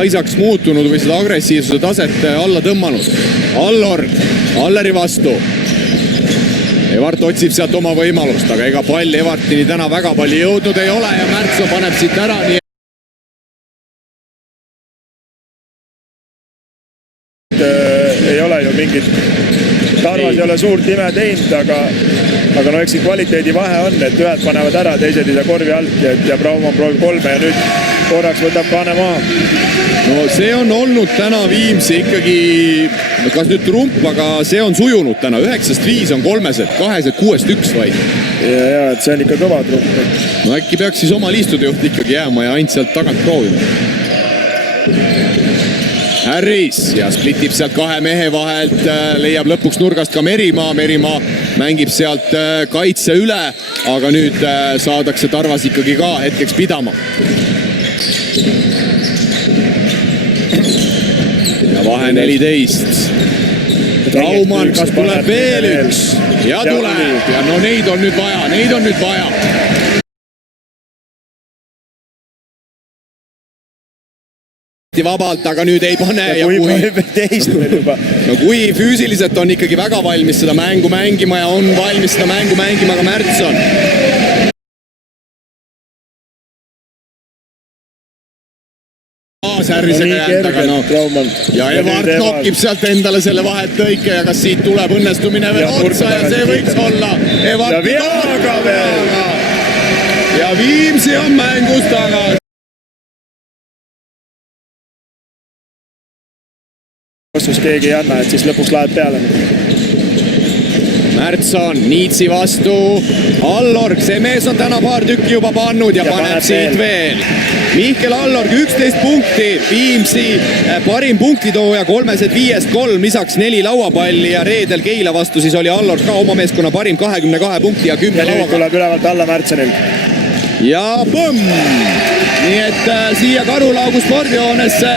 haisaks muutunud või seda agressiivsuse taset alla tõmmanud. Alleri vastu. Evart otsib sealt oma võimalust, aga ega pall Evartini täna väga palju jõudnud ei ole ja Märtso paneb siit ära. Ei ole ju mingit, Tarvas ei ole suurt ime teinud, aga no eks siin kvaliteedi vahe on, et ühed panevad ära, teised ei saa korvi alt ja Braumann proovib 3 ja nüüd korraks võtab Kane maha. No see on olnud täna Viimsi ikkagi, kas nüüd trump, aga see on sujunud täna. 9-5 on 3, 2, 6-1 vaid. Ja, et see on ikka kõva trump. No äkki peaks siis oma liistude juht ikkagi jääma ja ainult sealt tagant proovima. Harris ja splitib sealt 2 mehe vahelt, leiab lõpuks nurgast ka Merimaa. Merimaa mängib sealt kaitse üle, aga nüüd saadakse Tarvas ikkagi ka hetkeks pidama. Ja vahe 14. Braumann, kas tuleb veel üks? Ja tuleb. Ja no neid on nüüd vaja. Vabalt, aga nüüd ei pane ja kui füüsiliselt on ikkagi väga valmis seda mängu mängima ja on valmis seda mängu mängima ka Märtson. Härrisega jäänud, aga no. Ja Evart nokib sealt endale selle vahet lõike ja kas siit tuleb õnnestumine veel otsa ja see võiks olla. Evart ja Viimsi on mängus tagasi. Vastus keegi ei anna, et siis lõpuks läheb peale. Märtson, Niitsi vastu, Allorg, see mees on täna paar tükki juba pannud ja paneb siit veel. Mihkel Allorg 11 punkti, Viimsi parim punktitooja 3-5-3, lisaks 4 lauapalli ja reedel Keila vastu siis oli Allorg ka oma meeskonna parim 22 punkti ja 10 lauapalli. Ja nüüd tuleb ülevalt alla Märtsonil. Ja põmm! Nii et siia Karulaugu spordihoonesse